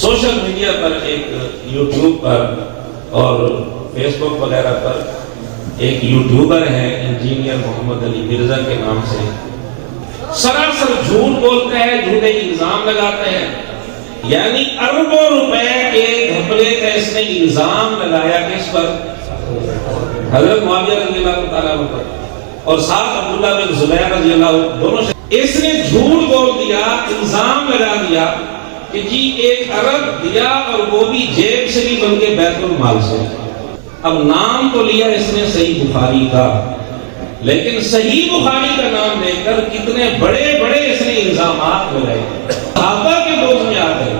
Social media پر ایک YouTube پر اور face بک وغیرہ پر ایک یوٹیوبر ہے انجینئر محمد علی مرزا کے نام سے، سراسر جھوٹ بولتے ہیں، جھوٹے الزام لگاتے ہیں، یعنی اربوں روپے کے گھپلے کا اس نے الزام لگایا کس پر؟ حضرت معاویہ رضی اللہ تعالیٰ عنہ پر، اور ساتھ عبداللہ بن زبیر رضی اللہ عنہ، دونوں سے اس نے جھوٹ بول دیا، الزام لگا دیا کہ جی 1 ارب دیا اور وہ بھی جیب سے نہیں بلکہ بیت المال سے۔ اب نام تو لیا اس نے صحیح بخاری کا، لیکن صحیح بخاری کا نام لے کر کتنے بڑے بڑے اس نے الزامات لگائے، صحابہ کے بوجھ میں آ گئے۔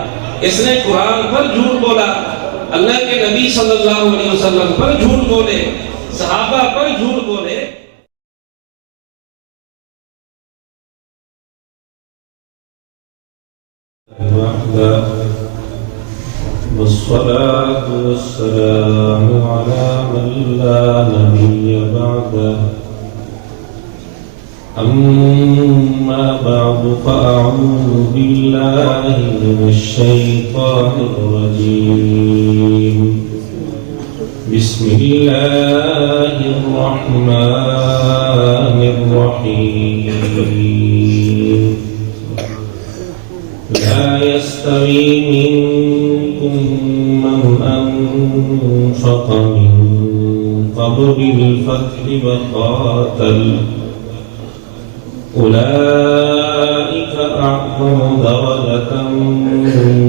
اس نے قرآن پر جھوٹ بولا، اللہ کے نبی صلی اللہ علیہ وسلم پر جھوٹ بولے، صحابہ پر جھوٹ بولے۔ والصلاة والسلام على من لا نبي بعده أما بعد فأعوذ بالله من الشيطان الرجيم بسم الله الرحمن الرحيم لا يستوي منكم من أنفق من قبل الفتح وقاتل أولئك أعظم درجة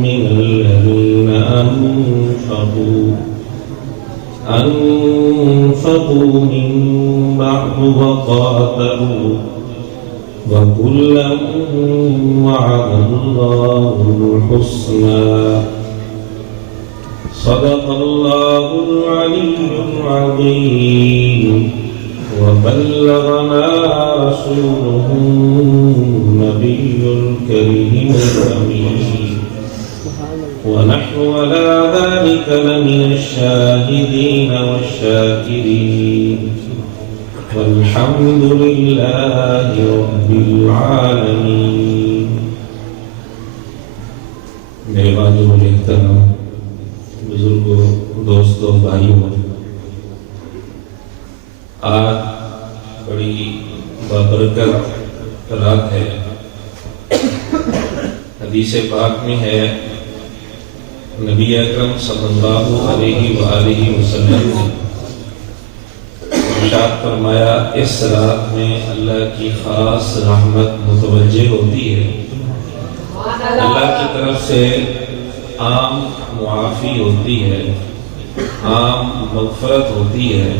من الذين أنفقوا من بعد وقاتلوا وكلا وعد الله الحسنى صدق الله العلي العظيم وبلغنا رسوله النبي الكريم الأمين ونحن على ذلك لمن الشاهدين والشاكرين والحمد لله رب العالمين۔ میرے واجب الاحترام بزرگوں، دوستوں، بھائیوں، آج بڑی بابرکت رات ہے۔ حدیث پاک میں ہے نبی اکرم صلی اللہ علیہ وآلہ وسلم نے ارشاد فرمایا اس رات میں اللہ کی خاص رحمت متوجہ ہوتی ہے، اللہ کی طرف سے عام معافی ہوتی ہے، عام مغفرت ہوتی ہے،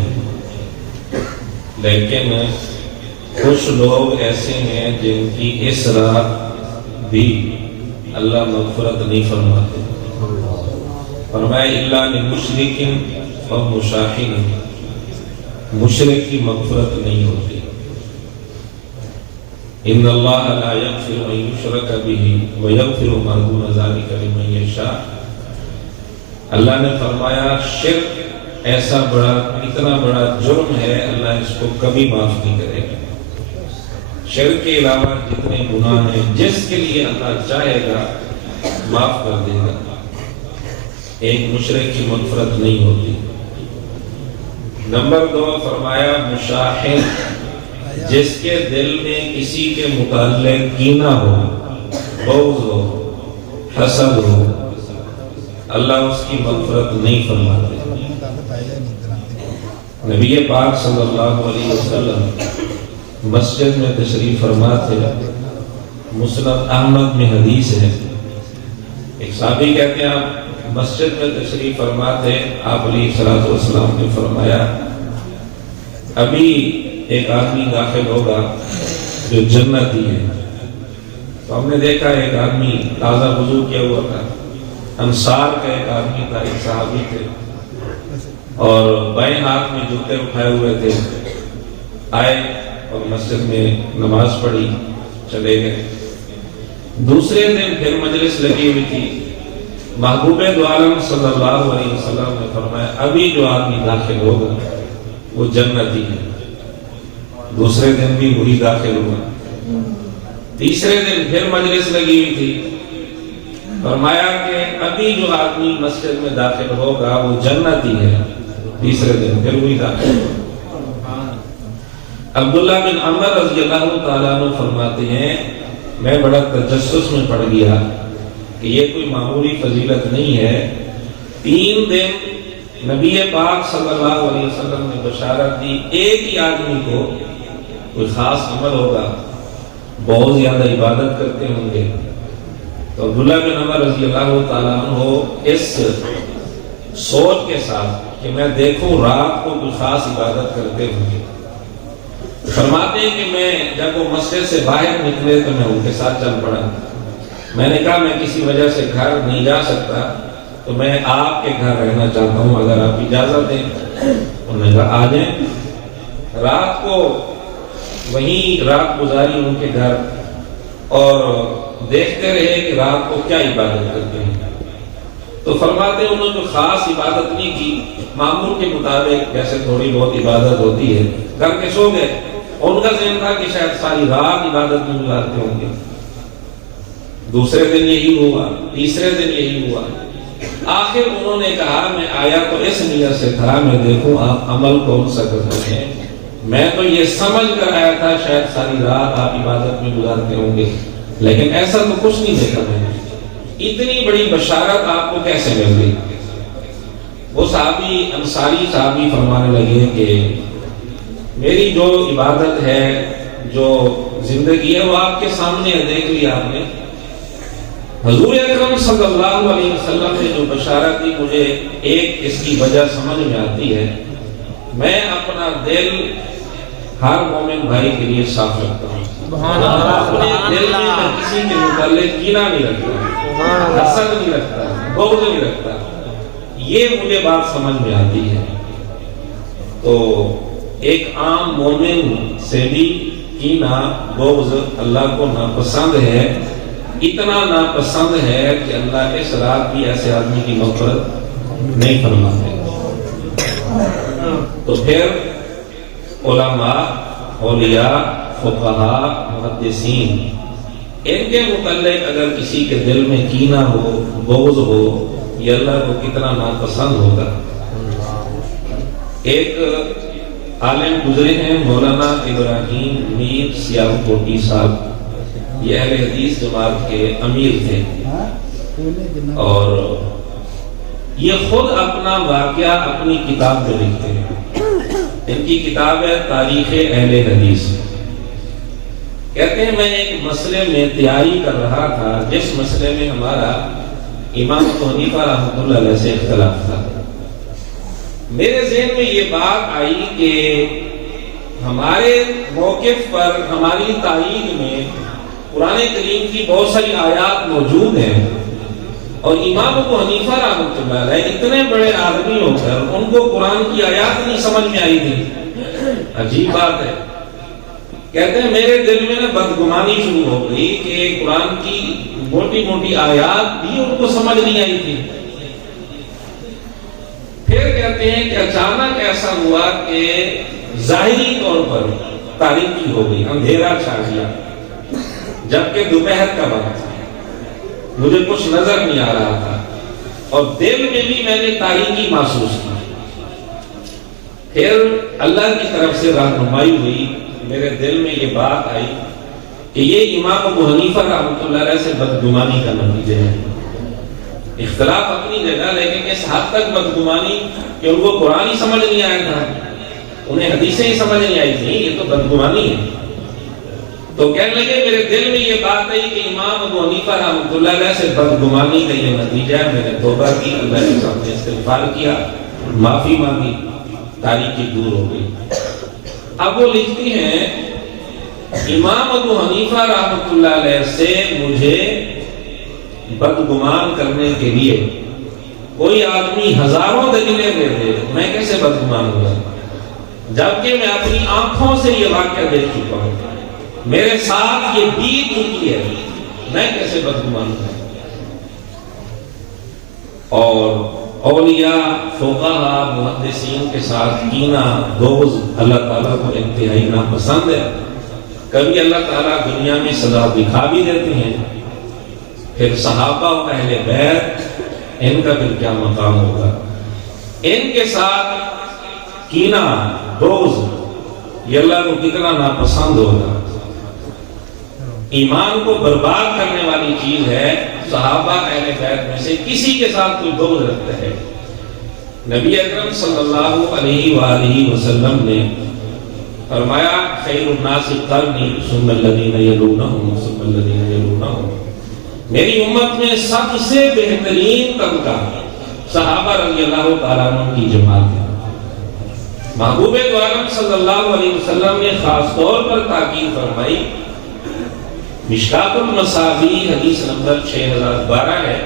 لیکن کچھ لوگ ایسے ہیں جن کی اس رات بھی اللہ مغفرت نہیں فرماتے۔ فرمایا الا لمشرک و مشاہد، مشرک کی مغفرت نہیں ہوتی۔ ان اللہ لا یغفر ان یشرک بہ ویغفر ما دون ذلک لمن یشاء۔ اللہ نے فرمایا شرک ایسا بڑا، اتنا بڑا جرم ہے، اللہ اس کو کبھی معاف نہیں کرے گا۔ شرک کے علاوہ جتنے گناہ ہیں جس کے لیے اللہ چاہے گا معاف کر دے گا، ایک مشرک کی مغفرت نہیں ہوتی۔ نمبر 2 فرمایا مشاحن، جس کے دل میں کسی کے متعلق کینہ ہو، بغض ہو، حسد ہو، اللہ اس کی مغفرت نہیں فرماتے۔ نبی پاک صلی اللہ علیہ وسلم مسجد میں تشریف فرما تھے، مسند احمد میں حدیث ہے، ایک صحابی کہتے ہیں آپ مسجد میں تشریف فرما تھے، آپ علیہ الصلوۃ والسلام نے فرمایا ابھی ایک آدمی داخل ہوگا جو جنتی ہے۔ تو ہم نے دیکھا ایک آدمی تازہ وضو کیا ہوا تھا، انصار کا ایک آدمی تھا، ایک صحابی تھے، اور بائیں ہاتھ میں جوتے اٹھائے ہوئے تھے، آئے اور مسجد میں نماز پڑھی، چلے گئے۔ دوسرے دن پھر مجلس لگی ہوئی تھی، محبوب دو عالم صلی اللہ علیہ وسلم نے فرمایا ابھی جو آدمی داخل ہوگا وہ جنتی ہے۔ دوسرے دن بھی وہی داخل ہوا، تیسرے دن پھر مجلس لگی ہوئی تھی، فرمایا کہ ابھی جو آدمی مسجد میں داخل ہوگا وہ جنتی ہے، تیسرے دن پھر وہی داخل ہوگا۔ عبداللہ بن عمر رضی اللہ تعالیٰ عنہ فرماتے ہیں میں بڑا تجسس میں پڑ گیا کہ یہ کوئی معمولی فضیلت نہیں ہے۔ 3 دن نبی پاک صلی اللہ علیہ وسلم نے بشارت دی، ایک ہی آدمی کو کوئی خاص عمل ہوگا، بہت زیادہ عبادت کرتے ہوں گے۔ تو عبداللہ بن عمر رضی اللہ تعالیٰ عنہ اس سوچ کے ساتھ کہ میں دیکھوں رات کو کوئی خاص عبادت کرتے ہوں گے، فرماتے ہیں کہ میں جب وہ مسجد سے باہر نکلے تو میں ان کے ساتھ چل پڑا۔ میں نے کہا میں کسی وجہ سے گھر نہیں جا سکتا تو میں آپ کے گھر رہنا چاہتا ہوں، اگر آپ اجازت دیں۔ انہوں نے کہا آ جائیں۔ رات کو وہیں رات گزاری ان کے گھر، اور دیکھتے رہے کہ رات کو کیا عبادت کرتے ہیں۔ تو فرماتے ہیں انہوں نے کوئی خاص عبادت نہیں کی، معمول کے مطابق جیسے تھوڑی بہت عبادت ہوتی ہے، کر کے سو گئے۔ ان کا ذہن تھا کہ شاید ساری رات عبادت میں گزارتے ہوں گے۔ دوسرے دن یہی ہوا، تیسرے دن یہی ہوا۔ آخر انہوں نے کہا میں آیا تو اس نیت سے تھا میں دیکھوں آپ عمل کون سا کرتے ہیں، میں تو یہ سمجھ کر آیا تھا شاید ساری رات آپ عبادت میں گزارتے ہوں گے، لیکن ایسا تو کچھ نہیں دیکھا میں نے۔ اتنی بڑی بشارت آپ کو کیسے مل گئی؟ وہ صحابی انصاری صحابی فرمانے لگے کہ میری جو عبادت ہے، جو زندگی ہے، وہ آپ کے سامنے ہے، دیکھ لیا آپ نے۔ حضور اکرم صلی اللہ علیہ وسلم نے جو بشارت دی، مجھے ایک اس کی وجہ سمجھ میں آتی ہے، میں اپنا دل ہر مومن بھائی کے لیے صاف رکھتا ہوں۔ اپنے دل میں میں کسی کے متعلق کینہ نہیں رکھتا، حسد نہیں رکھتا، بغض نہیں رکھتا، یہ مجھے بات سمجھ میں آتی ہے۔ تو ایک عام مومن سے بھی کینہ بغض اللہ کو ناپسند ہے، اتنا ناپسند ہے کہ اللہ اس رات بھی ایسے آدمی کی مغفرت نہیں فرماتے۔ تو پھر علماء، اولیاء، فقہاء، محدثین، ان کے متعلق اگر کسی کے دل میں کینہ ہو، بغض ہو، یہ اللہ کو کتنا ناپسند ہوگا۔ ایک عالم گزرے ہیں مولانا ابراہیم میر سیاہ کوٹی صاحب، یہ اہل حدیث جماعت کے امیر تھے، اور یہ خود اپنا واقعہ اپنی کتاب میں لکھتے ہیں۔ ان کی کتاب ہے تاریخ اہل حدیث۔ کہتے ہیں میں ایک مسئلے میں تیاری کر رہا تھا جس مسئلے میں ہمارا امام ابو حنیفہ رحمۃ اللہ علیہ سے اختلاف تھا۔ میرے ذہن میں یہ بات آئی کہ ہمارے موقف پر، ہماری تاریخ میں قرآن کریم کی بہت ساری آیات موجود ہیں، اور امام ابو حنیفہ رحمۃ اللہ علیہ اتنے بڑے آدمی ہو کر ان کو قرآن کی آیات نہیں سمجھ میں آئی تھی۔ عجیب بات ہے۔ کہتے ہیں میرے دل میں بدگمانی شروع ہو گئی کہ قرآن کی موٹی موٹی آیات بھی ان کو سمجھ نہیں آئی تھی۔ پھر کہتے ہیں کہ اچانک ایسا ہوا کہ ظاہری طور پر تاریکی ہو گئی، اندھیرا چھا گیا، جبکہ دوپہر کا وقت تھا، مجھے کچھ نظر نہیں آ رہا تھا، اور دل میں بھی میں نے تاریکی محسوس کی۔ پھر اللہ کی طرف سے رہنمائی ہوئی، میرے دل میں یہ بات آئی کہ یہ امام ابو حنیفہ رحمۃ اللہ علیہ سے بدگمانی کا نتیجہ ہے۔ اختلاف اپنی جگہ، لیکن اس حد تک بدگمانی کہ ان کو قرآن ہی سمجھ نہیں آیا تھا، انہیں حدیثیں ہی سمجھ نہیں آئی تھی، یہ تو بدگمانی ہے۔ تو کہنے لگے میرے دل میں یہ بات آئی کہ امام ابو حنیفہ رحمۃ اللہ علیہ سے بدگمانی کا یہ نتیجہ ہے۔ میں نے توبہ کی، اللہ کے سامنے استغفار کیا، معافی مانگی، تاریکی دور ہو گئی۔ اب وہ لکھتی ہیں امام ابو حنیفہ رحمۃ اللہ علیہ سے مجھے بدگمان کرنے کے لیے کوئی آدمی ہزاروں دلیلیں دے دے، میں کیسے بدگمان ہوں، جبکہ میں اپنی آنکھوں سے یہ واقعہ دیکھ چکا ہوں، میرے ساتھ یہ بیت چکی ہے، میں کیسے بدگمان ہوں۔ اور اولیاء، فقہاء، محدثین کے ساتھ کینہ، بغض اللہ تعالیٰ کو انتہائی ناپسند ہے۔ کبھی اللہ تعالیٰ دنیا میں سزا دکھا بھی دیتے ہیں، پھر صحابہ و اہل بیت ان کا پھر کیا مقام ہوگا؟ ان کے ساتھ کینہ بغض یہ اللہ کو کتنا ناپسند ہوگا۔ ایمان کو برباد کرنے والی چیز ہے صحابہ اہل بیت میں سے کسی کے ساتھ کوئی بغض رکھتا ہے۔ نبی اکرم صلی اللہ علیہ وآلہ وسلم نے فرمایا خیر الناس قرنی ثم الذین یلونہم ثم الذین یلونہم، میری امت میں سب سے بہترین طبقہ صحابہ رضی اللہ تعالیٰ عنہ کی جماعت ہے۔ محبوب دو عالم صلی اللہ علیہ وسلم نے خاص طور پر تاکید فرمائی، مشکات المصابیح حدیث نمبر 6012 ہے،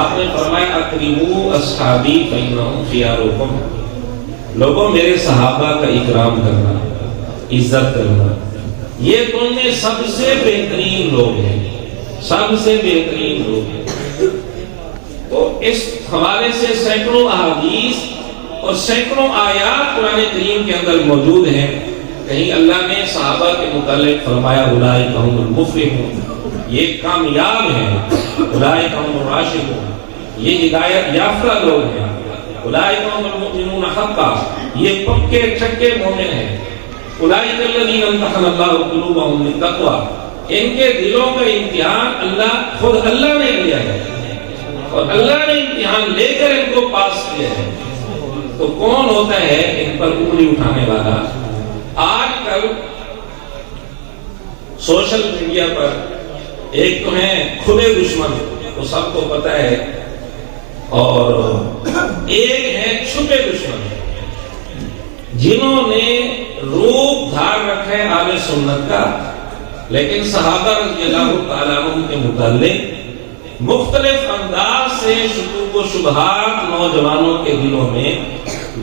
آپ نے فرمایا اکرموا اصحابی فانہم خیارکم، لوگوں میرے صحابہ کا اکرام کرنا، عزت کرنا، یہ تم میں سب سے بہترین لوگ ہیں، سب سے بہترین لوگ ہیں۔ تو اس حوالے سے سینکڑوں احادیث اور سینکڑوں آیات قرآن کریم کے اندر موجود ہیں۔ کہیں اللہ نے صحابہ کے متعلق فرمایا اولئک هم المفلحون، یہ کامیاب ہیں، اولئک هم الراشدون، یہ ہدایت یافتہ لوگ ہیں، اولئک هم المؤمنون حقا، یہ پکے چھکے مومن ہیں، اولئک الذین امتحن اللہ قلوبهم للتقوی، ان کے دلوں کا امتحان خود اللہ نے لیا ہے اور اللہ نے امتحان لے کر ان کو پاس کیا ہے۔ تو کون ہوتا ہے ان پر انگلی اٹھانے والا؟ آج کل سوشل میڈیا پر ایک تو ہیں کھلے دشمن، وہ سب کو پتہ ہے، اور ایک ہے چھپے دشمن جنہوں نے روپ دھار رکھا ہے اہل سنت کا، لیکن صحابہ رضی اللہ تعالیٰ عنہ کے متعلق مختلف انداز سے شکوک و شبہات نوجوانوں کے دلوں میں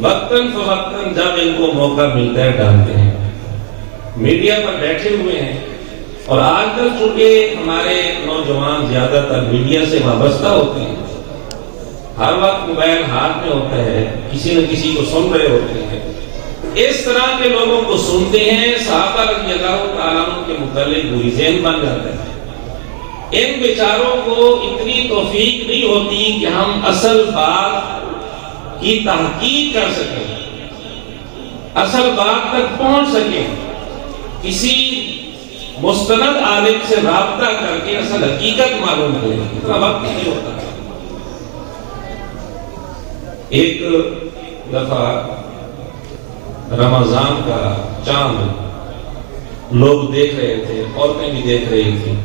وقتاً فوقتاً جب ان کو موقع ملتا ہے ڈالتے ہیں۔ میڈیا پر بیٹھے ہوئے ہیں، اور آج کل چونکہ ہمارے نوجوان زیادہ تر میڈیا سے وابستہ ہوتے ہیں، ہر وقت موبائل ہاتھ میں ہوتا ہے، کسی نہ کسی کو سن رہے ہوتے ہیں، اس طرح کے لوگوں کو سنتے ہیں، صحابہ رضی اللہ تعالیٰ عنہ کے متعلق بری ذہن بن جاتا ہے۔ ان بیچاروں کو اتنی توفیق نہیں ہوتی کہ ہم اصل بات کی تحقیق کر سکیں، اصل بات تک پہنچ سکیں، کسی مستند عالم سے رابطہ کر کے اصل حقیقت معلوم کریں، اتنا وقت نہیں ہوتا۔ ایک دفعہ رمضان کا چاند لوگ دیکھ رہے تھے، عورتیں بھی دیکھ رہی تھیں،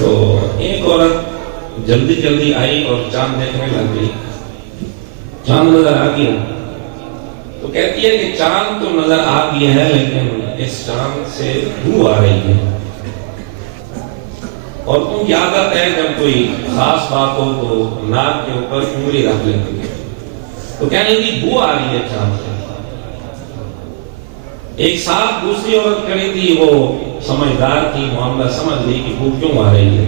تو ایک عورت جلدی جلدی آئی اور چاند دیکھنے لگ گئی، چاند نظر آ گیا، تو کہتی ہے کہ چاند تو نظر آ گیا ہے لیکن اس چاند سے بو آ رہی ہے، اور تم کی عادت ہے جب کوئی خاص بات ہو تو ناک کے اوپر انگلی رکھ لیتی ہے، تو کہنے لگی بو آ رہی ہے چاند سے۔ ایک ساتھ دوسری عورت کھڑی تھی، وہ سمجھدار تھی، معاملہ سمجھ لی کہ بو کیوں آ رہی ہے۔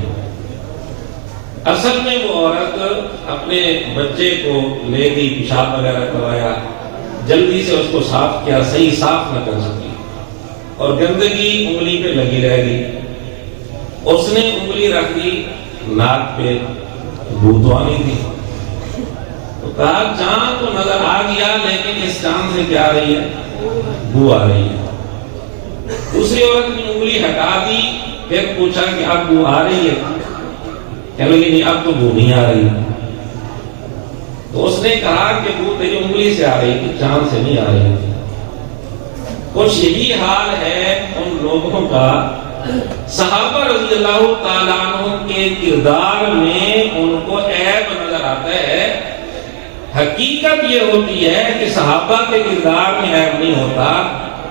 اصل میں وہ عورت اپنے بچے کو لے گئی، پیشاب وغیرہ کروایا، جلدی سے اس کو صاف کیا، صحیح صاف نہ کر سکی اور گندگی انگلی پہ لگی رہ گئی۔ اس نے انگلی رکھ دی ناک پہ، بو تو آنی تھی، تو کہا چاند تو نظر آ گیا لیکن اس چاند سے کیا آ رہی ہے؟ بو آ رہی ہے۔ دوسری عورت نے انگلی ہٹا دی، پھر پوچھا کہ اب بو آ رہی ہے؟ کہنے لگی نہیں اب تو بو نہیں آ رہی۔ تو اس نے کہا کہ بو تیری انگلی سے آ رہی ہے، چاند سے نہیں آ رہی۔ کچھ یہی حال ہے ان لوگوں کا، صحابہ رضی اللہ تعالیٰ عنہ کے کردار میں ان کو عیب نظر آتا ہے، حقیقت یہ ہوتی ہے کہ صحابہ کے کردار میں عیب نہیں ہوتا،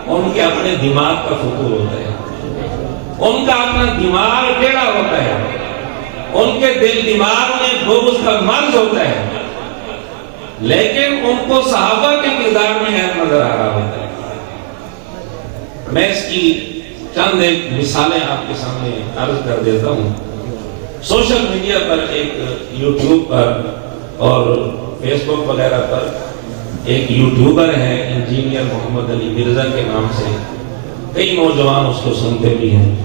ان کے اپنے دماغ کا فتور ہوتا ہے، ان کا اپنا دماغ ٹیڑھا ہوتا ہے، ان کے دل دماغ میں بغض کا مرض ہوتا ہے، لیکن ان کو صحابہ کے کردار میں عیب نظر آ رہا ہوتا ہے۔ میں اس کی چند ایک مثالیں آپ کے سامنے عرض کر دیتا ہوں۔ سوشل میڈیا پر ایک یوٹیوب پر اور فیس بک وغیرہ پر ایک یوٹیوبر ہے انجینئر محمد علی مرزا کے نام سے، کئی نوجوان اس کو سنتے بھی ہیں۔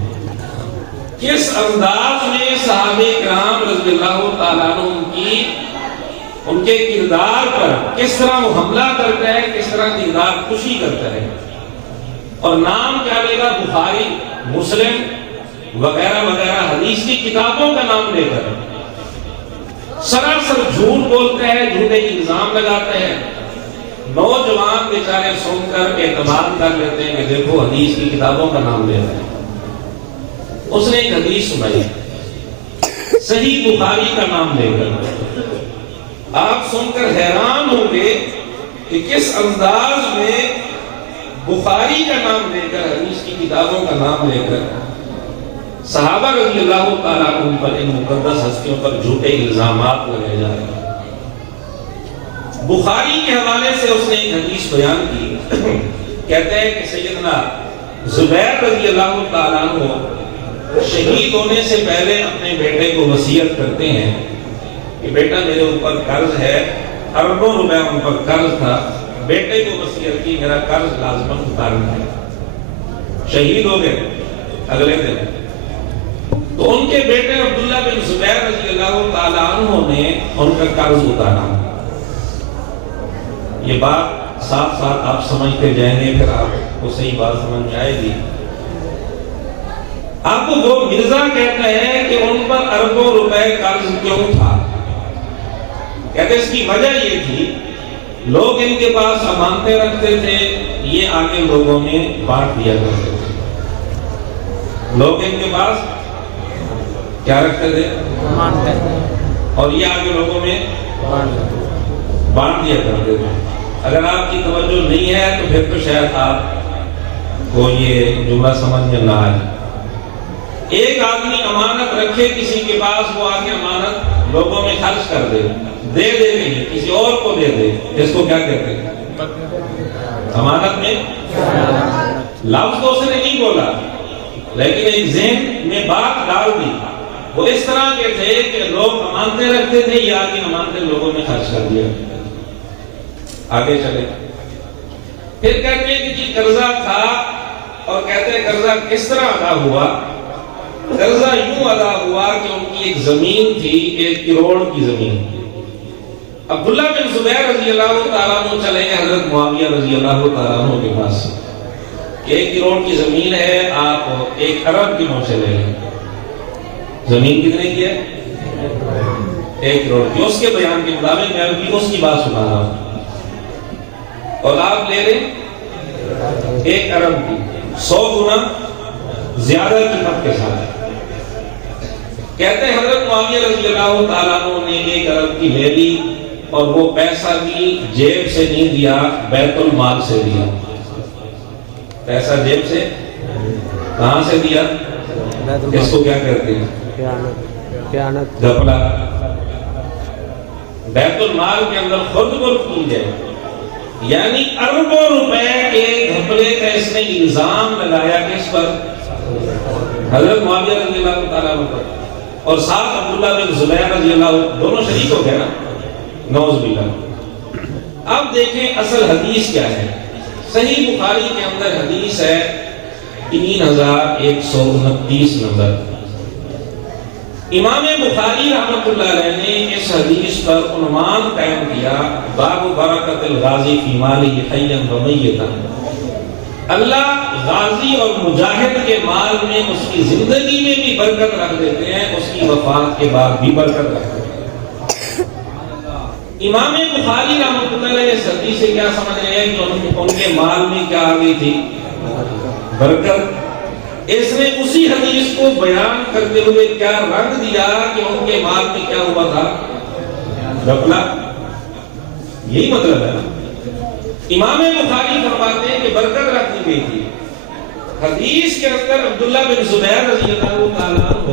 کس انداز میں صحابہ کرام رضی اللہ تعالیٰ عنہ ان کے کردار پر کس طرح وہ حملہ کرتا ہے، کس طرح کردار کشی کرتا ہے، اور نام کیا لے گا؟ بخاری، مسلم وغیرہ وغیرہ حدیث کی کتابوں کا نام لے کر سراسر جھوٹ بولتا ہے، جھوٹے الزام لگاتا ہے۔ نوجوان بیچارے سن کر اعتماد کر لیتے ہیں کہ دیکھو حدیث کی کتابوں کا نام لے رہا ہے۔ اس نے ایک حدیث سنائی صحیح بخاری کا نام لے کر، آپ سن کر حیران ہوں گے کہ کس انداز میں بخاری کا نام لے کر، حدیث کی کتابوں کا نام لے کر صحابہ رضی اللہ تعالیٰ عنہ پر، ان مقدس ہستیوں پر جھوٹے الزامات لگائے جا رہے ہیں۔ بخاری کے حوالے سے اس نے ایک حدیث بیان کی، کہتے ہیں کہ سیدنا زبیر رضی اللہ تعالیٰ عنہ شہید ہونے سے پہلے اپنے بیٹے کو وصیت کرتے ہیں کہ بیٹا میرے اوپر قرض ہے، اربوں روپے ان پر قرض تھا، بیٹے کو وصیت کی میرا قرض لازماً اتارنا ہے۔ شہید ہو گئے اگلے دن، تو ان کے بیٹے عبداللہ بن زبیر رضی اللہ تعالیٰ عنہ نے ان کا قرض اتارا۔ یہ بات ساتھ ساتھ آپ سمجھتے جائیں گے، پھر آپ کو صحیح بات سمجھ میں آئے گی۔ آپ کو وہ مرزا کہتا ہے کہ ان پر اربوں روپے قرض کیوں تھا؟ کہتے اس کی وجہ یہ تھی، لوگ ان کے پاس امانتیں رکھتے تھے، یہ آگے لوگوں میں بانٹ دیا کرتے تھے۔ لوگ ان کے پاس کیا رکھتے تھے؟ اور یہ آگے لوگوں میں بانٹ دیا کرتے تھے۔ اگر آپ کی توجہ نہیں ہے تو پھر تو شاید آپ کو یہ جملہ سمجھ میں نہ آئے۔ ایک آدمی امانت رکھے کسی کے پاس، وہ آگے امانت لوگوں میں خرچ کر دے نہیں، کسی اور کو دے دے، اس کو کیا کہتے ہیں؟ امانت میں لفظ تو اس نے نہیں بولا، لیکن ایک ذہن میں بات ڈال دی۔ وہ اس طرح کے تھے کہ لوگ امانتیں رکھتے تھے، یا آگے امانتیں لوگوں میں خرچ کر دیا۔ آگے چلے، پھر کہتے ہیں کہ جی قرضہ تھا، اور کہتے ہیں قرضہ کس طرح ادا ہوا؟ قرضہ یوں ادا ہوا کہ ان کی ایک زمین تھی، 1 کروڑ کی زمین۔ عبداللہ بن زبیر رضی اللہ تعالیٰ عنہ چلے گئے حضرت معاویہ رضی اللہ تعالیٰ عنہ کے پاس کہ 1 کروڑ کی زمین ہے، آپ 1 ارب کی مجھ سے لے لیں۔ زمین کتنے کی ہے؟ 1 کروڑ کی۔ اس کے بیان کے مطابق میں بھی اس کی بات سنا رہا ہوں، اور آپ لے لیں 1 ارب کی، 100 گنا زیادہ قیمت کے ساتھ۔ کہتے ہیں حضرت معاویہ رضی اللہ تعالیٰ عنہ نے 1 ارب کی لے لی، اور وہ پیسہ بھی جیب سے نہیں دیا، بیت المال سے دیا۔ پیسہ جیب سے کہاں سے دیا؟ اس کو کیا کہتے ہیں؟ گھپلا۔ بیت المال کے اندر خود کی جائے، یعنی اربوں روپے کے گھپلے کا اس نے الزام لگایا کس پر؟ حضرت معاویہ رضی اللہ تعالیٰ عنہ پر، اور ساتھ عبداللہ بن زبیر رضی اللہ، دونوں شریک ہو گئے نا، نعوذ باللہ۔ اب دیکھیں اصل حدیث کیا ہے۔ صحیح بخاری کے اندر حدیث ہے 3129 نمبر۔ امام بخاری رحمۃ اللہ علیہ نے اس حدیث پر عنوان قائم کیا، باب برکت الغازی فی مالہ حیا و میتا۔ اللہ غازی اور مجاہد کے مال میں اس کی زندگی میں بھی برکت رکھ دیتے ہیں، اس کی وفات کے بعد بھی برکت رکھ دیتے ہیں۔ امام بخاری رحمۃ اللہ علیہ اس حدیث سے کیا سمجھ رہے ہیں کہ ان کے مال میں کیا آ گئی تھی؟ برکت۔ اس نے اسی حدیث کو بیان کرتے ہوئے کیا رنگ دیا کہ ان کے مال میں کیا ہوا تھا؟ غفلہ۔ یہی مطلب ہے نا۔ امام بخاری فرماتے ہیں کہ برکت رکھ دی گئی تھی۔ حدیث کے اندر عبداللہ بن زبیر رضی اللہ تعالیٰ عنہ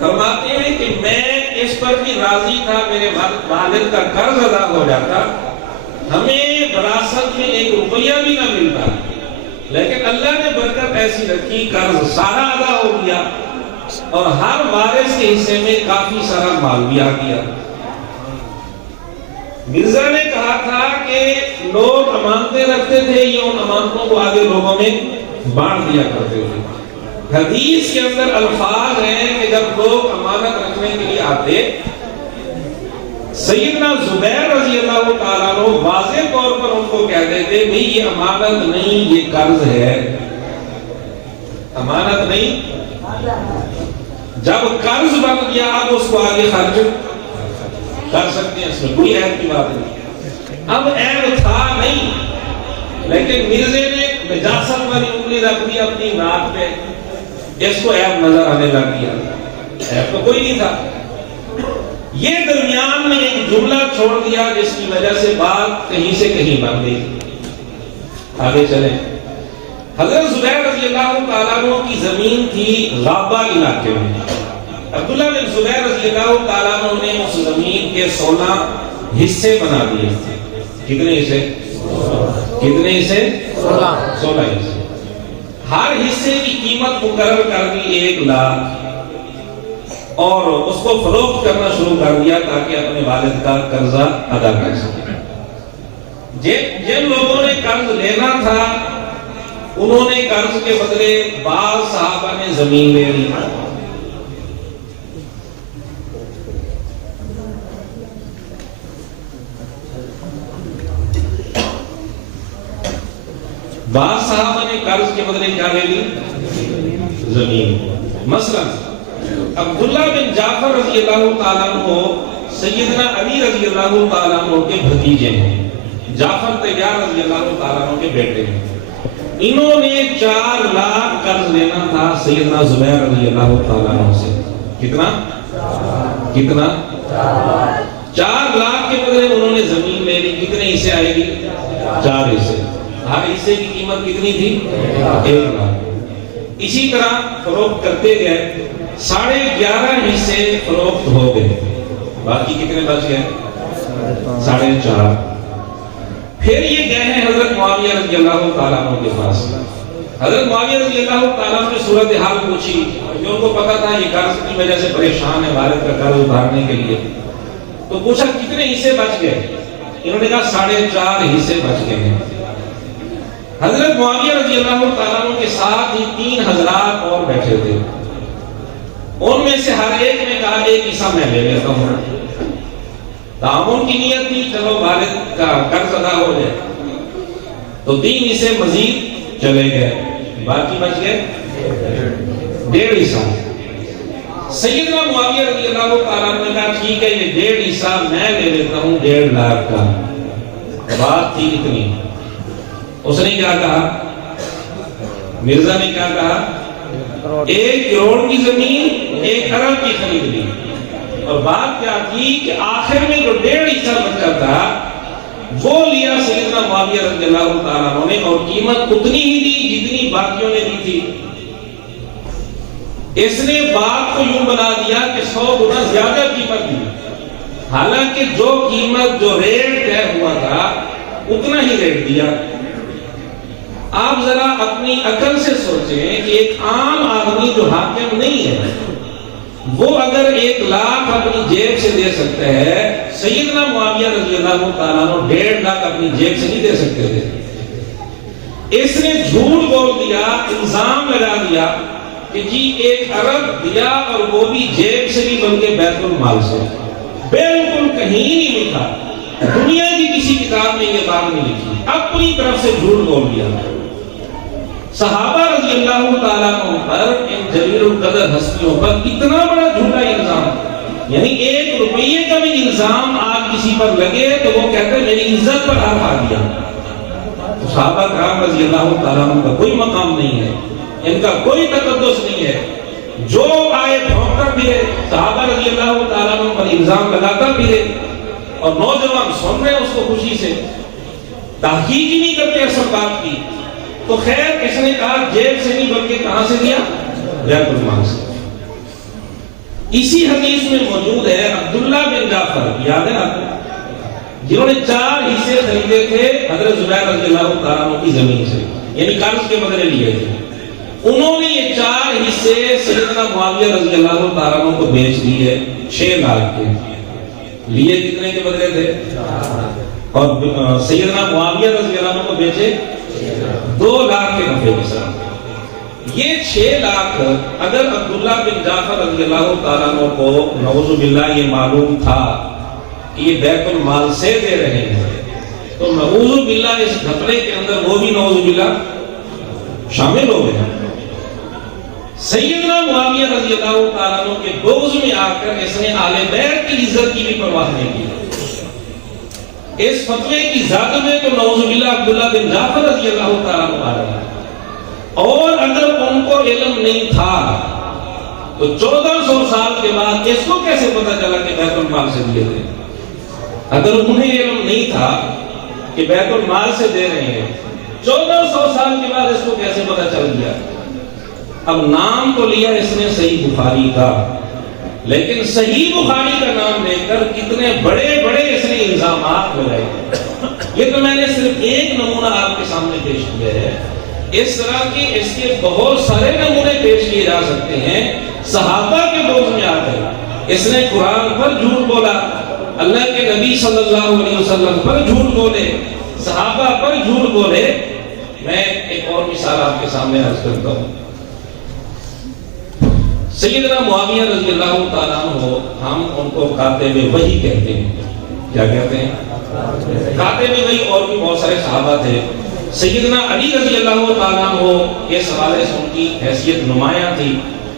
فرماتے ہیں کہ میں اس پر بھی راضی تھا، میرے والد کا قرض ادا ہو جاتا، ہمیں وراثت میں 1 روپیہ بھی نہ ملتا، لیکن اللہ نے برکت ایسی رکھی، قرض سارا ادا ہو گیا، اور ہر وارث کے حصے میں کافی سارا مال بھی آ گیا۔ مرزا نے کہا تھا کہ لوگ امانتیں رکھتے تھے، یہ ان امانتوں کو آگے لوگوں میں بانٹ دیا کرتے تھے۔ حدیث کے اندر الفاظ ہیں کہ جب لوگ امانت رکھنے کے لیے آتے، سیدنا زبیر رضی اللہ تعالیٰ عنہ واضح طور پر ان کو کہہ دیتے بھئی یہ امانت نہیں، یہ قرض ہے، امانت نہیں، جب قرض بن گیا آپ اس کو آگے خرچ کر سکتے ہیں، اس میں کوئی عیب کی بات نہیں۔ اب عیب تھا نہیں، لیکن مرزے نے نجاست والی انگلی رکھ دی اپنی ناک پہ، اس کو عیب نظر آنے لگ گیا، عیب تو کوئی نہیں تھا۔ یہ درمیان میں ایک جملہ چھوڑ دیا جس کی وجہ سے بات کہیں سے کہیں بن گئی۔ آگے چلیں، حضرت زبیر رضی اللہ تعالیٰ عنہ کی زمین تھی غابہ علاقے میں۔ عبداللہ بن زبیر رضی اللہ تعالیٰ عنہ نے اس زمین کے 16 حصے بنا دیے تھے۔ کتنے حصے؟ کتنے حصے؟ 16 حصے۔ ہر حصے کی قیمت مقرر کر دی 1 لاکھ، اور اس کو فروخت کرنا شروع کر دیا تاکہ اپنے والد کا قرضہ ادا کر سکے۔ جن لوگوں نے قرض لینا تھا انہوں نے قرض کے بدلے بعض صحابہ نے زمین لے لی، بعض صحابہ نے قرض کے بدلے کیا لے لی؟ زمین۔ مثلا عبداللہ بن جعفر رضی اللہ تعالیٰ عنہ سیدنا علی رضی اللہ تعالیٰ عنہ کے بھتیجے ہیں، جعفر طیار رضی اللہ تعالیٰ عنہ کے بیٹے ہیں۔ انہوں نے 4 لاکھ قرض لینا تھا سیدنا زبیر رضی اللہ تعالیٰ عنہ سے۔ کتنا؟ 4 لاکھ کے بدلے انہوں نے زمین لے لی۔ کتنے حصے آئے گی؟ 4 حصے۔ ہر حصے کی قیمت کتنی تھی؟ 1 لاکھ۔ اسی طرح فروخت کرتے گئے، 11.5 حصے فروخت ہو گئے، باقی کتنے بچ گئے؟ 4.5۔ پھر یہ گئے ہیں حضرت معاویہ رضی اللہ تعالیٰ عنہ کے پاس۔ حضرت معاویہ رضی اللہ تعالیٰ عنہ نے صورتحال پوچھی، کیونکہ ان کو پتا تھا یہ قرض کی وجہ سے پریشان ہے والد کا قرض اتارنے کے لیے، تو پوچھا کتنے حصے بچ گئے؟ انہوں نے کہا 4.5 حصے بچ گئے ہیں۔ حضرت معاویہ رضی اللہ تعالیٰ عنہ کے ساتھ ہی 3 حضرات اور بیٹھے تھے، ان میں سے ہر ایک نے کہا 1 حصہ میں لے لیتا ہوں۔ تعاون کی نیت تھی چلو والد کا قرض ادا ہو جائے، تو 3 حصے مزید چلے گئے، باقی بچ گئے 1.5 حصہ۔ سیدنا معاویہ رضی اللہ تعالیٰ عنہ نے کہا ٹھیک ہے یہ 1.5 حصہ میں لے لیتا ہوں 1.5 لاکھ کا۔ بات تھی اتنی، اس نے کیا کہا؟ مرزا نے کیا کہا؟ 1 کروڑ کی زمین 1 ارب کی خرید لی، اور بات کیا تھی کہ آخر میں جو 1.5 حصہ بچا تھا وہ لیا سیدنا معاویہ رضی اللہ تعالیٰ عنہ نے، اور قیمت اتنی ہی دی جتنی باقیوں نے دی تھی۔ اس نے بات کو یوں بنا دیا کہ 100 گنا زیادہ قیمت دی، حالانکہ جو قیمت جو ریٹ طے ہوا تھا اتنا ہی ریٹ دیا۔ آپ ذرا اپنی عقل سے سوچیں کہ ایک عام آدمی جو حاکم نہیں ہے وہ اگر 1 لاکھ اپنی جیب سے دے سکتا ہے، سیدنا معاویہ رضی اللہ تعالیٰ عنہ 1.5 لاکھ اپنی جیب سے نہیں دے سکتے تھے۔ اس نے جھوٹ بول دیا، الزام لگا دیا کہ جی 1 ارب دیا، اور وہ بھی جیب سے نہیں بلکہ بیت المال سے۔ بالکل کہیں نہیں لکھا، دنیا کی کسی کتاب میں یہ بات نہیں لکھی، اپنی طرف سے جھوٹ بول دیا۔ صحابہ رضی اللہ تعالیٰ عنہ پر، ان جلیل القدر ہستیوں پر اتنا بڑا جھوٹا الزام، یعنی 1 روپیے کا بھی الزام آج کسی پر لگے تو وہ کہتے ہیں میری عزت پر ہاتھ آ گیا۔ تو صحابہ کرام رضی اللہ تعالیٰ عنہ کا کوئی مقام نہیں ہے، ان کا کوئی تقدس نہیں ہے، جو آئے بھونکتا پھرے، صحابہ رضی اللہ تعالیٰ عنہ پر الزام لگاتا پھرے، اور نوجوان سن رہے اس کو خوشی سے، تحقیق ہی نہیں کرتے اصل بات کی۔ تو خیر اس نے کہا جیب سے نہیں بلکہ کہاں سے دیا؟ بیت المال سے۔ اسی حدیث میں موجود ہے عبداللہ بن جعفر، یاد ہے آپ کو، جنہوں نے 4 حصے خریدے تھے حضرت زبیر رضی اللہ تعالیٰ عنہ کی زمین سے، یعنی قرض کے بدلے لیے تھے۔ انہوں نے یہ 4 حصے سیدنا معاویہ رضی اللہ تعالیٰ عنہ کو بیچ دیے 6 لاکھ کے۔ لیے کتنے کے بدلے تھے؟ اور سیدنا معاویہ رضی اللہ عنہ کو بیچے 2 لاکھ کے نفع کے ساتھ۔ یہ 6 لاکھ اگر عبداللہ بن جعفر رضی اللہ تعالیٰ عنہ کو نعوذ باللہ یہ معلوم تھا کہ یہ بیت المال سے دے رہے ہیں تو نعوذ باللہ اس گھپلے کے اندر وہ بھی نعوذ باللہ شامل ہو گئے. سیدنا معاویہ رضی اللہ تعالیٰ عنہ کے بغض میں آ کر اس نے آل بیت کی عزت کی بھی پرواہ نہیں کی. اس فتوے کی زد میں تو نعوذ باللہ عبداللہ بن جعفر رضی اللہ تعالیٰ عنہ آ رہے ہیں. اور اگر ان کو علم نہیں تھا تو 1400 سال کے بعد اس کو کیسے پتا چلا کہ بیت المال سے دیے تھے؟ اگر انہیں علم نہیں تھا کہ بیت المال سے دے رہے ہیں 1400 سال کے بعد اس کو کیسے پتا چل گیا؟ اب نام تو لیا اس نے صحیح بخاری کا، لیکن صحیح بخاری کا نام لے کر کتنے بڑے بڑے اس نے الزامات لگائے. یہ تو میں نے صرف ایک نمونہ آپ کے سامنے پیش کیا ہے. اس طرح کے اس کے بہت سارے نمونے پیش کیے جا سکتے ہیں. صحابہ کے بغض میں آ کر اس نے قرآن پر جھوٹ بولا، اللہ کے نبی صلی اللہ علیہ وسلم پر جھوٹ بولے، صحابہ پر جھوٹ بولے. میں ایک اور مثال آپ کے سامنے عرض کرتا ہوں. سیدنا معاویہ رضی اللہ تعالیٰ عنہ، ہم ان کو کاتب وحی کہتے ہیں. کیا کہتے ہیں؟ کاتب وحی. اور بھی بہت سارے صحابہ تھے. سیدنا علی رضی اللہ تعالیٰ عنہ اس حوالے سے ان کی حیثیت نمایاں تھی،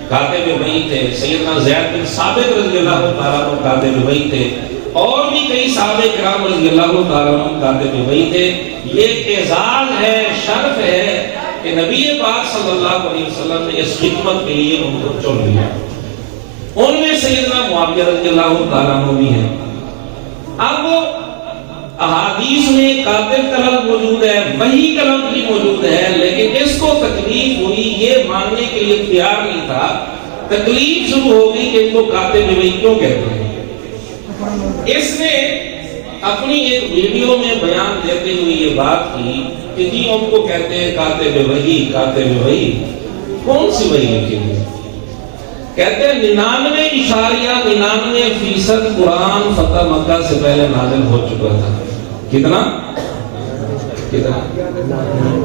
کاتب وحی تھے. سیدنا زید بن ثابت رضی اللہ تعالیٰ عنہ کاتب وحی تھے. اور بھی کئی صحابہ کرام رضی اللہ تعالیٰ عنہ کاتب وحی تھے. یہ اعزاز ہے، شرف ہے کہ نبی پاک صلی اللہ علیہ وسلم نے اس خدمت کے لیے ان کو چن لیا. ان میں سیدنا معاویہ رضی اللہ تعالیٰ عنہ بھی ہیں. اب احادیث میں کاتب کا لفظ موجود ہے، وحی کا لفظ بھی موجود ہے، لیکن اس کو تکلیف ہوئی، یہ ماننے کے لیے تیار نہیں تھا. تکلیف شروع ہو گئی کہ ان کو کاتب وحی کیوں کہتے ہیں. اس نے اپنی ایک ویڈیو میں بیان دیتے ہوئے یہ بات کی کہ جی ان کو کہتے ہیں کاتب وحی. کاتب وحی کون سی وحی لکھی ہوئی؟ کہتے ہیں 99.99% قرآن فتح مکہ سے پہلے نازل ہو چکا تھا. کتنا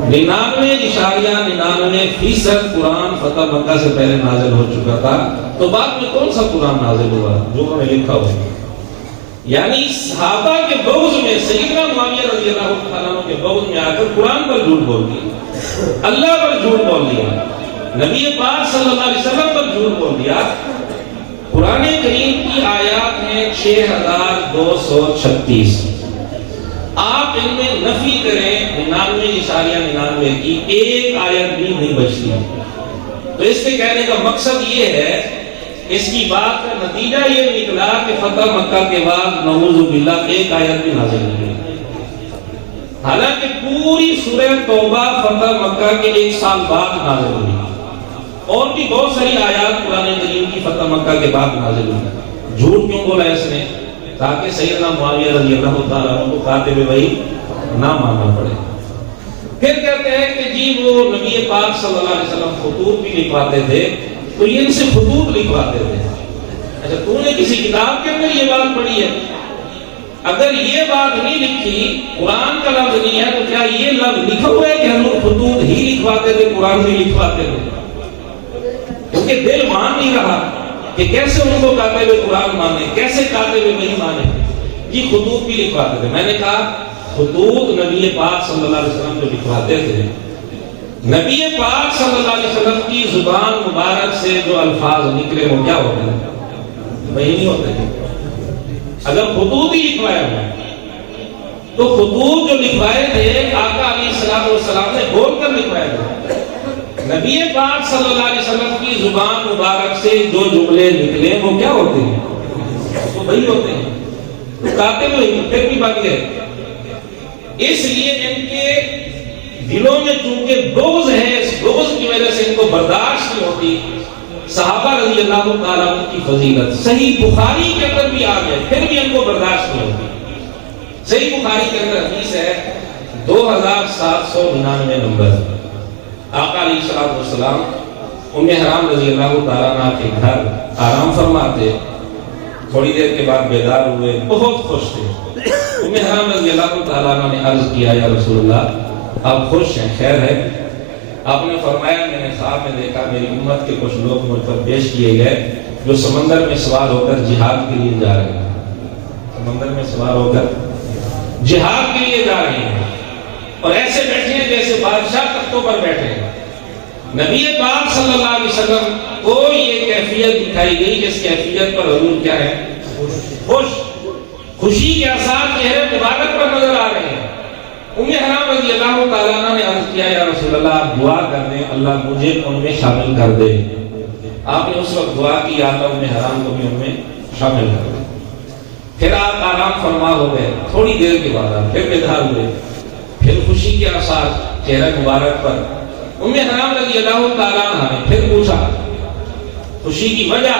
99.99% قرآن فتح مکہ سے پہلے نازل ہو چکا تھا. تو بعد میں کون سا قرآن نازل ہوا جو انہوں نے لکھا ہوا؟ یعنی صحابہ کے بغض میں، سیدنا معاویہ رضی اللہ عنہ کے بغض میں آ کر قرآن پر جھوٹ بول دیا، اللہ پر جھوٹ بول دیا، نبی پاک صلی اللہ علیہ وسلم پر جھوٹ بول دیا. قرآن کریم کی آیات ہیں 6236. آپ ان میں نفی کریں 99.99 کی ایک آیت بھی نہیں بچتی. تو اس کے کہنے کا مقصد یہ ہے، اس کی بات کا نتیجہ یہ نکلا کہ فتح مکہ کے بعد نعوذ باللہ ایک آیت بھی نازل نہیں ہوئی. حالانکہ پوری سورہ توبہ فتح مکہ کے 1 سال بعد نازل ہوئی. اور بھی بہت ساری آیات قرآن کریم کی فتح مکہ کے بعد نازل ہوئی. جھوٹ کیوں بولا اس نے؟ تاکہ سیدنا معاویہ رضی اللہ تعالیٰ عنہ کو کاتب وحی نہ ماننا پڑے. پھر کہتے ہیں کہ جی وہ نبی پاک صلی اللہ علیہ وسلم خطوط بھی لکھواتے تھے تو یہ ان سے خطوط لکھواتے تھے. اچھا تو نے کسی کتاب کے اندر یہ بات پڑھی ہے؟ اگر یہ بات نہیں لکھی، قرآن کا لفظ نہیں ہے، تو کیا یہ لفظ لکھا ہوا ہے کہ ہم لوگ خطوط ہی لکھواتے تھے، قرآن بھی لکھواتے تھے؟ کیونکہ دل مان نہیں رہا کہ کیسے ان کو کاتب قرآن مانے، کیسے کاتب وحی مانے. یہ خطوط بھی لکھواتے تھے. میں نے کہا خطوط نبی پاک صلی اللہ علیہ وسلم جو لکھواتے تھے، نبی پاک صلی اللہ علیہ وسلم کی زبان مبارک سے جو الفاظ نکلے وہ کیا ہوتے ہیں؟ وہی نہیں ہوتے ہیں. اگر خطوط ہی لکھوائے ہوئے تو خطوط جو لکھوائے تھے آقا علیہ السلام نے بول کر لکھوائے تھے. نبی پاک صلی اللہ علیہ وسلم کی زبان مبارک سے جو جملے نکلے وہ کیا ہوتے ہیں؟ وہ وہی ہوتے ہیں. تو کاتب وحی پھر بھی بات ہے. اس لیے ان کے دلوں میں چونکہ بغض ہے، اس بغض کی وجہ سے ان کو برداشت نہیں ہوتی. صحابہ رضی اللہ تعالیٰ عنہ کی فضیلت صحیح بخاری کے اندر بھی آ گئے، پھر بھی ان کو برداشت نہیں ہوتی. صحیح بخاری کے اندر حدیث ہے 2799 نمبر. آقا علیہ السلام ام حرام رضی اللہ تعالیٰ عنہ کے گھر آرام فرماتے، تھوڑی دیر کے بعد بیدار ہوئے، بہت خوش تھے. ام حرام رضی اللہ تعالیٰ عنہ نے عرض کیا یا رسول اللہ آپ خوش ہیں، خیر ہے؟ آپ نے فرمایا میں نے خواب میں دیکھا میری امت کے کچھ لوگ مجھ پر پیش کیے گئے جو سمندر میں سوار ہو کر جہاد کے لیے جا رہے ہیں، سمندر میں سوار ہو کر جہاد کے لیے جا رہے ہیں، اور ایسے بیٹھے ہیں جیسے بادشاہ تختوں پر بیٹھے ہیں۔ نبی پاک صلی اللہ علیہ وسلم کو یہ کیفیت دکھائی گئی جس کیفیت پر حضور کیا ہے؟ خوشی کے آثار چہرے مبارک پر نظر آ رہے ہیں۔ ام حرام رضی اللہ تعالیٰ عنہ نے عرض کیا یا رسول اللہ آپ دعا کر دیں اللہ مجھے ان میں شامل کر دے۔ آپ نے اس وقت دعا کی یا اللہ ام حرام کو بھی ان میں شامل کر دے۔ پھر آپ آرام فرما ہو گئے، تھوڑی دیر کے بعد آپ پھر بیدار ہوئے، پھر خوشی کے آثار چہرہ مبارک پر۔ ام حرام رضی اللہ تعالیٰ عنہ نے پھر پوچھا خوشی کی وجہ،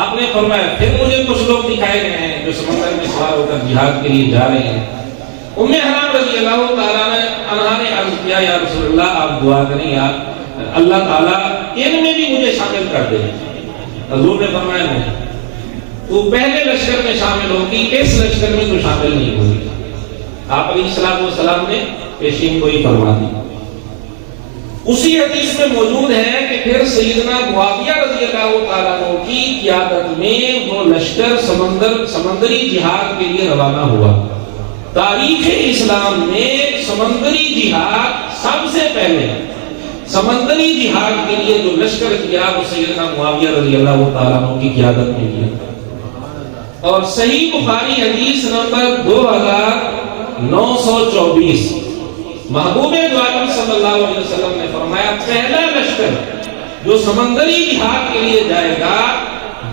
آپ نے فرمایا پھر مجھے کچھ لوگ دکھائے گئے ہیں جو سمندر میں سوار ہو کر جہاد کے لیے جا رہے ہیں۔ ام حرام رضی اللہ تعالیٰ عنہ نے عرض کیا یا رسول اللہ آپ دعا کریں یا اللہ تعالیٰ ان میں بھی مجھے شامل کر دے۔ حضور نے فرمایا نہیں، تو پہلے لشکر میں شامل ہوگی، اس لشکر میں تو شامل نہیں ہوگی۔ آپ علیہ السلام نے پیشین گوئی فرما دی۔ اسی حدیث میں موجود ہے کہ پھر سیدنا معاویہ رضی اللہ تعالیٰ عنہ کی قیادت میں وہ لشکر سمندری جہاد کے لیے روانہ ہوا۔ تاریخ اسلام میں سمندری جہاد سب سے پہلے سمندری جہاد کے لیے جو لشکر کیا وہ سیدنا معاویہ رضی اللہ تعالیٰ عنہ کی قیادت میں کیا۔ اور صحیح بخاری حدیث نمبر 2924 محبوب دو عالم صلی اللہ علیہ وسلم نے فرمایا پہلا لشکر جو سمندری جہاد کے لیے جائے گا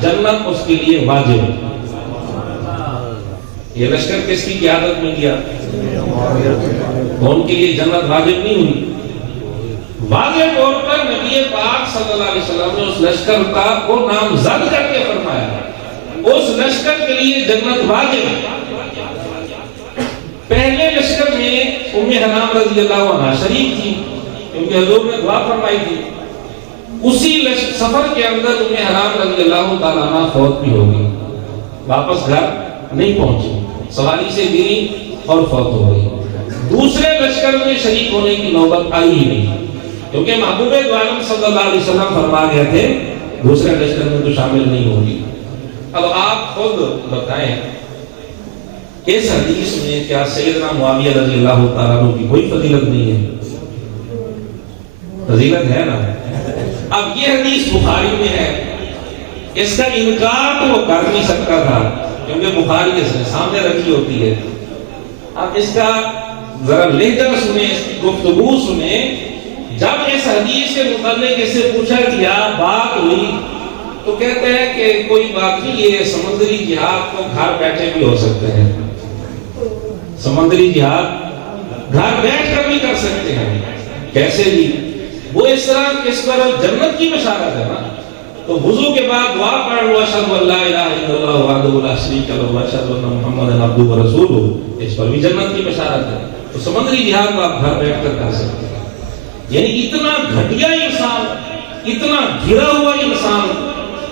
جنت اس کے لیے واجب ہے۔ یہ لشکر کس کی قیادت میں کیا؟ ان کے لیے جنت واجب نہیں ہوئی، واضح طور پر نبی پاک صلی اللہ علیہ وسلم نے اس لشکر کا وہ نامزد کر کے فرمایا اس لشکر کے لیے جنت واجب ہے۔ پہلے لشکر میں ام حرام رضی اللہ عنہ شریک تھی کیونکہ حضور نے دعا فرمائی تھی۔ اسی سفر کے اندر ام حرام رضی اللہ تعالیٰ عنہ فوت بھی ہو گئی، واپس گھر نہیں پہنچی، سواری سے گری اور فوت ہو گئی۔ دوسرے لشکر میں شریک ہونے کی نوبت آئی ہی نہیں کیونکہ محبوب دو عالم صلی اللہ علیہ وسلم فرما گئے تھے دوسرے لشکر میں تو شامل نہیں ہوگی۔ اب آپ خود بتائیں اس حدیث میں کیا سیدنا معاویہ رضی اللہ تعالیٰ عنہ کی کوئی فضیلت نہیں ہے؟ فضیلت ہے نا۔ اب یہ حدیث بخاری میں ہے، اس کا انکار تو وہ کر نہیں سکتا تھا کیونکہ بخاری اس نے سامنے رکھی ہوتی ہے۔ اب اس کا ذرا لہجہ سنیں، اس کی گفتگو سنیں۔ جب اس حدیث کے متعلق اس سے پوچھا گیا بات ہوئی تو کہتے ہیں کہ کوئی بات نہیں، یہ سمندری جہاد تو گھر بیٹھے بھی ہو سکتے ہیں، سمندری جہاد گھر بیٹھ کر بھی کر سکتے ہیں۔ کیسے جی؟ وہ اس طرح اس پر جنت کی بشارت ہے نا، تو وضو کے بعد دعا پڑھ لو اشہد ان لا الہ الا اللہ وحدہ لا شریک لہ واشہد ان محمدا عبدہ ورسولہ، اس پر بھی جنت کی بشارت ہے۔ تو سمندری جہاد کو آپ گھر بیٹھ کر کر سکتے ہیں۔ یعنی اتنا گھٹیا انسان، اتنا گرا ہوا انسان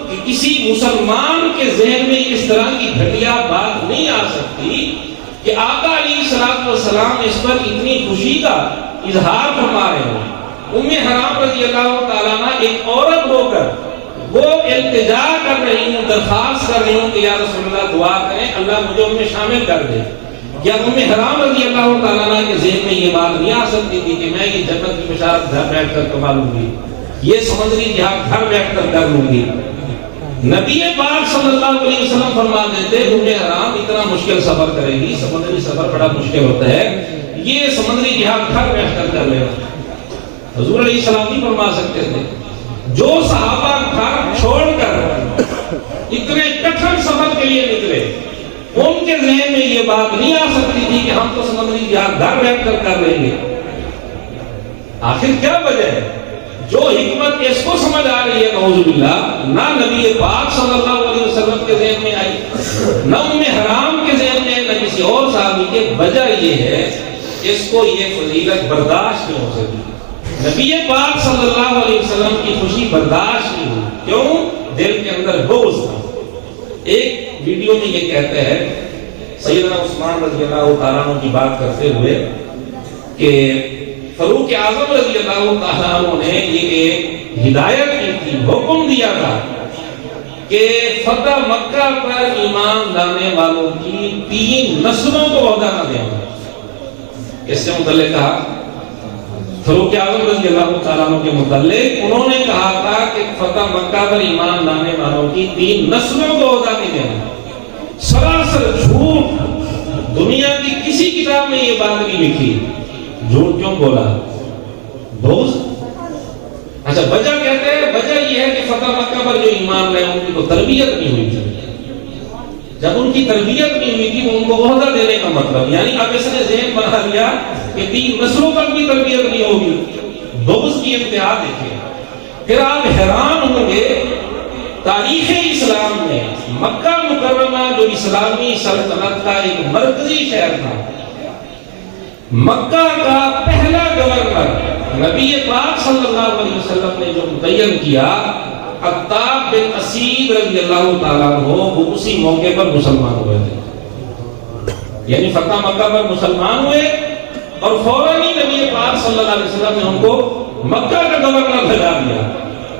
کہ کسی مسلمان کے ذہن میں اس طرح کی گھٹیا بات نہیں آ سکتی کہ آقا علیہ الصلوۃ والسلام اس پر اتنی خوشی کا اظہار فرما رہے ہوں۔ ام حرام رضی اللہ تعالیٰ عنہ ایک عورت ہو کر وہ التجا کر رہی ہوں، درخواست کر رہی ہوں کہ یا رسول اللہ دعا کریں اللہ مجھے ان میں شامل کر دے۔ کیا ام حرام رضی اللہ تعالیٰ عنہ کے ذہن میں یہ بات نہیں آ سکتی تھی کہ میں یہ جنت کی بشارت گھر بیٹھ کر کما لوں گی، یہ سمندری جہاد گھر بیٹھ کر کر لوں گی؟ نبی پاک صلی اللہ علیہ وسلم فرما دیتے ام حرام اتنا مشکل سفر کرے گی، سمندری سفر بڑا مشکل ہوتا ہے، یہ سمندری جہاد گھر بیٹھ کر کر لے گا۔ حضور علیہ السلام نہیں فرما سکتے تھے؟ جو صحابہ گھر چھوڑ کر اتنے کٹھن سفر کے لیے نکلے ان کے ذہن میں یہ بات نہیں آ سکتی تھی کہ ہم تو سمندری جہاد گھر بیٹھ کر کر لیں گے۔ آخر کیا وجہ ہے؟ جو حکمت اس کو سمجھ آ رہی ہے نعوذ باللہ نہ نبی پاک صلی اللہ علیہ وسلم کے ذہن میں آئی، نہ ام حرام کے ذہن میں، نہ کسی اور صحابی کے، وجہ یہ ہے اس کو یہ فضیلت برداشت نہیں ہو سکی۔ نبی پاک صلی اللہ علیہ وسلم کی خوشی برداشت نہیں ہوئی، کیوں؟ دل کے اندر بغض تھا۔ ایک ویڈیو میں یہ کہتے ہیں سیدنا عثمان رضی اللہ تعالیٰ عنہ کی بات کرتے ہوئے کہ فاروق اعظم رضی اللہ تعالیٰ عنہ نے یہ ایک ہدایت کی تھی، حکم دیا تھا کہ فتح مکہ پر ایمان لانے والوں کی 3 نسلوں کو عہدہ نہ دیں۔ اس سے متعلق کہا فاروق اعظم رضی اللہ تعالیٰ عنہ کے متعلق انہوں نے کہا تھا کہ فتح مکہ پر ایمان لانے والوں کی 3 نسلوں کو عہدہ نہیں دینا۔ سراسر جھوٹ، دنیا کی کسی کتاب میں یہ بات نہیں لکھی۔ جھوٹ کیوں بولا؟ بغض؟ اچھا وجہ کہتے ہیں، وجہ یہ ہے کہ فتح مکہ پر جو ایمان لائے ان کی تو تربیت نہیں ہوئی تھی۔ جب ان کی تربیت نہیں ہوئی تھی تو ان کو عہدہ دینے کا مطلب، یعنی اب اس نے ذہن بنا لیا کہ 3 نسلوں پر بھی تربیت نہیں ہوگی۔ بغض کی انتہا دیکھیں۔ پھر آپ حیران ہوں گے، تاریخ اسلام میں مکہ مکرمہ جو اسلامی سلطنت کا ایک مرکزی شہر تھا، مکہ کا پہلا گورنر نبی پاک صلی اللہ علیہ وسلم نے جو متعین کیا، عتاب بن اسید رضی اللہ تعالیٰ عنہ، وہ اسی موقع پر مسلمان ہوئے تھے۔ یعنی فتح مکہ پر مسلمان ہوئے اور فوراً ہی نبی پاک صلی اللہ علیہ وسلم نے ان کو مکہ کا گورنر بھیجا دیا۔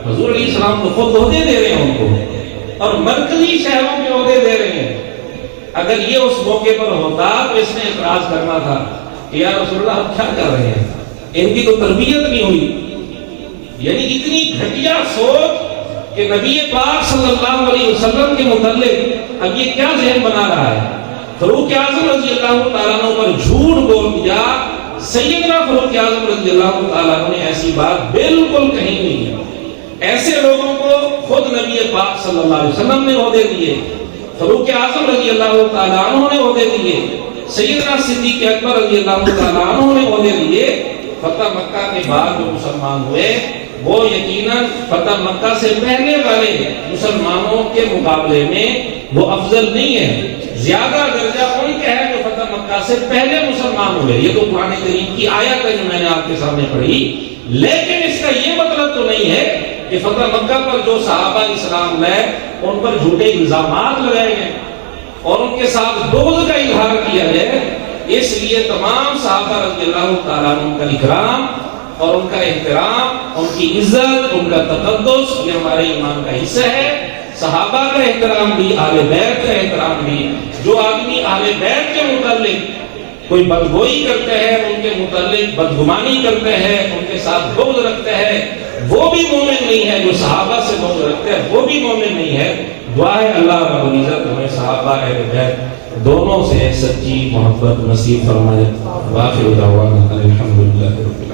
حضور علیہ السلام تو خود عہدے دے رہے ہیں ان کو، اور مرکزی شہروں کے عہدے دے رہے ہیں۔ اگر یہ اس موقع پر ہوتا تو اس نے اعتراض کرنا تھا کہ یا رسول اللہ ہم کیا کر رہے ہیں، ان کی تو تربیت نہیں ہوئی۔ یعنی اتنی گھٹیا سوچ کہ نبی پاک صلی اللہ علیہ وسلم کے متعلق اب یہ کیا ذہن بنا رہا ہے۔ فاروق اعظم رضی اللہ تعالیٰ عنہ پر جھوٹ بول دیا۔ سیدنا فاروق اعظم رضی اللہ تعالیٰ عنہ نے ایسی بات بالکل کہیں نہیں ہے۔ ایسے لوگوں کو خود نبی پاک صلی اللہ علیہ وسلم نے عہدے دیے، فاروق اعظم رضی اللہ تعالیٰ عنہ نے عہدے دیے، سیدنا صدیق اکبر رضی اللہ تعالیٰ عنہ نے عہدے دیے۔ فتح مکہ کے بعد جو مسلمان ہوئے وہ یقیناً فتح مکہ سے پہلے والے مسلمانوں کے مقابلے میں وہ افضل نہیں ہے، زیادہ درجہ ان کا ہے جو فتح مکہ سے پہلے مسلمان ہوئے۔ یہ تو قرآن کریم کی آیت ہے جو میں نے آپ کے سامنے پڑھی، لیکن اس کا یہ مطلب تو نہیں ہے کہ فتح مکہ پر جو صحابہ اسلام لائے ان پر جھوٹے الزامات لگائے گئے اور ان کے ساتھ بغض کا اظہار کیا گیا۔ اس لیے تمام صحابہ رضی اللہ تعالیٰ عنہ کا اکرام اور ان کا احترام، ان کی عزت، ان کا تقدس یہ ہمارے ایمان کا حصہ ہے۔ صحابہ کا احترام بھی، اہل بیت کا احترام بھی۔ جو آدمی اہل بیت کے متعلق کوئی بدگوئی کرتے ہیں، ان کے متعلق بدگمانی کرتے ہیں، ان کے ساتھ بغض رکھتے ہیں، وہ بھی مومن نہیں ہے۔ جو صحابہ سے بغض رکھتے ہیں وہ بھی مومن نہیں ہے۔ دعا ہے اللہ رب العزت ہمیں صحابہ اہل بیت دونوں سے سچی محبت نصیب فرمائے۔ وآخر دعوانا الحمدللہ رب العالمین۔